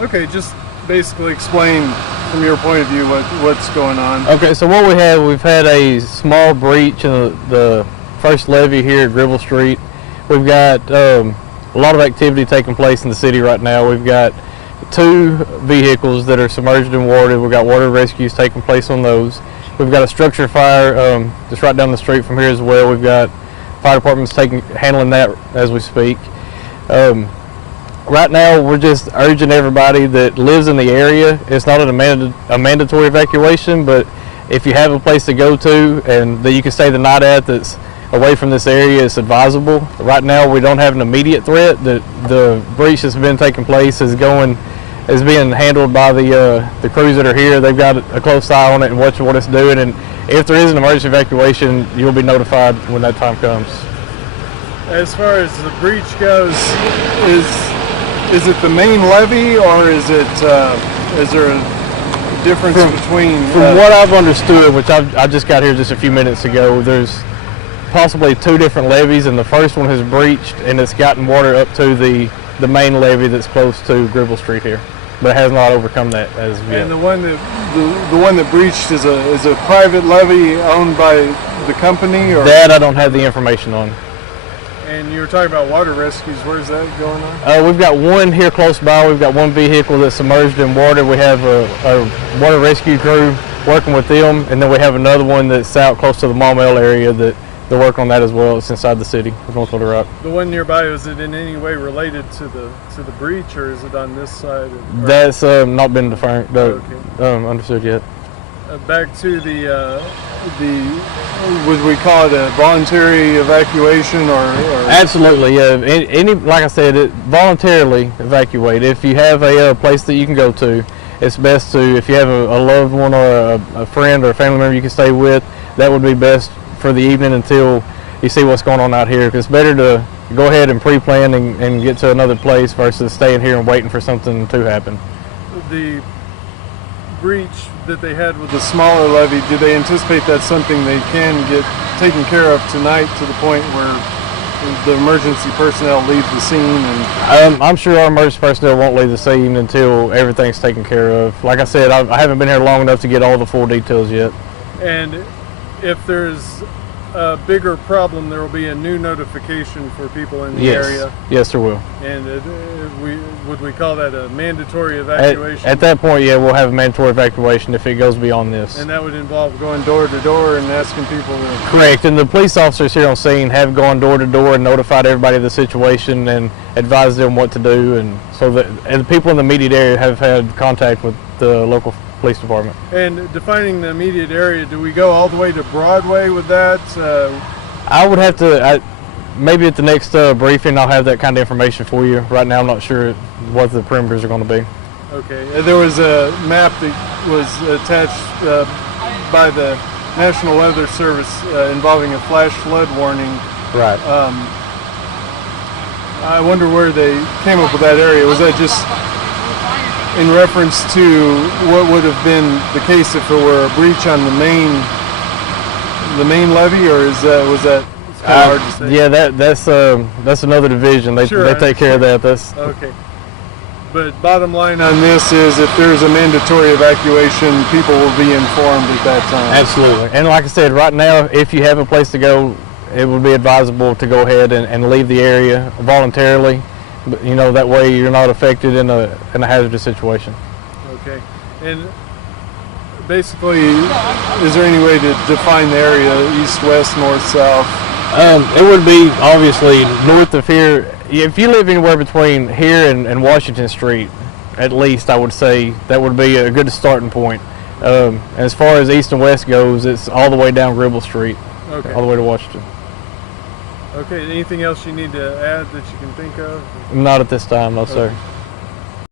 Okay, just basically explain from your point of view what's going on. Okay, so what we've had a small breach in the first levee here at Gribble Street. We've got a lot of activity taking place in the city right now. We've got 2 vehicles that are submerged in water. We've got water rescues taking place on those. We've got a structure fire just right down the street from here as well. We've got fire departments handling that as we speak. Right now, we're just urging everybody that lives in the area. It's not a mandatory evacuation, but if you have a place to go to and that you can stay the night at that's away from this area, it's advisable. Right now, we don't have an immediate threat. The breach that's been taking place is being handled by the crews that are here. They've got a close eye on it and watching what it's doing. And if there is an emergency evacuation, you'll be notified when that time comes. As far as the breach goes, is it the main levee, or is there a difference between? From what I've understood, which I just got here just a few minutes ago, there's possibly 2 different levees, and the first one has breached and it's gotten water up to the main levee that's close to Gribble Street here, but it has not overcome that as of yet. And the one that breached is a private levee owned by the company, or that I don't have the information on. And you were talking about water rescues. Where's that going on? We've got one here close by. We've got one vehicle that's submerged in water. We have a water rescue crew working with them, and then we have another one that's out close to the Maumelle area that they work on that as well. It's inside the city of North Little Rock. The one nearby, is it in any way related to the breach, or is it on this side? That's not been defined, understood yet. Back to would we call it a voluntary evacuation, or? Absolutely, yeah. Like I said, voluntarily evacuate. If you have a place that you can go to, it's best to, if you have a loved one or a friend or a family member you can stay with, that would be best for the evening until you see what's going on out here. Because it's better to go ahead and pre-plan and get to another place versus staying here and waiting for something to happen. The breach that they had with the smaller levee, do they anticipate that's something they can get taken care of tonight to the point where the emergency personnel leave the scene? And I'm sure our emergency personnel won't leave the scene until everything's taken care of. Like I said, I haven't been here long enough to get all the full details yet. And if there's a bigger problem, there will be a new notification for people in the area? Yes, there will. And would we call that a mandatory evacuation? At that point, yeah, we'll have a mandatory evacuation if it goes beyond this. And that would involve going door to door and asking people to... Correct, and the police officers here on scene have gone door to door and notified everybody of the situation and advised them what to do, and so the people in the immediate area have had contact with the local police department. And defining the immediate area, do we go all the way to Broadway with that? I would have to, maybe at the next briefing I'll have that kind of information for you. Right now I'm not sure what the perimeters are going to be. Okay, there was a map that was attached by the National Weather Service involving a flash flood warning. Right. I wonder where they came up with that area. Was that just in reference to what would have been the case if there were a breach on the main levee, or was that? It's kind of hard to say. Yeah, that's another division. They take care of that. That's okay. But bottom line on this is, if there's a mandatory evacuation, people will be informed at that time. Absolutely. And like I said, right now, if you have a place to go, it would be advisable to go ahead and leave the area voluntarily. But, you know, that way you're not affected in a hazardous situation. Okay. And basically, is there any way to define the area, east, west, north, south? It would be obviously north of here. If you live anywhere between here and Washington Street, at least, I would say that would be a good starting point. As far as east and west goes, it's all the way down Gribble Street, all the way to Washington. Okay, anything else you need to add that you can think of? Not at this time, no, sir.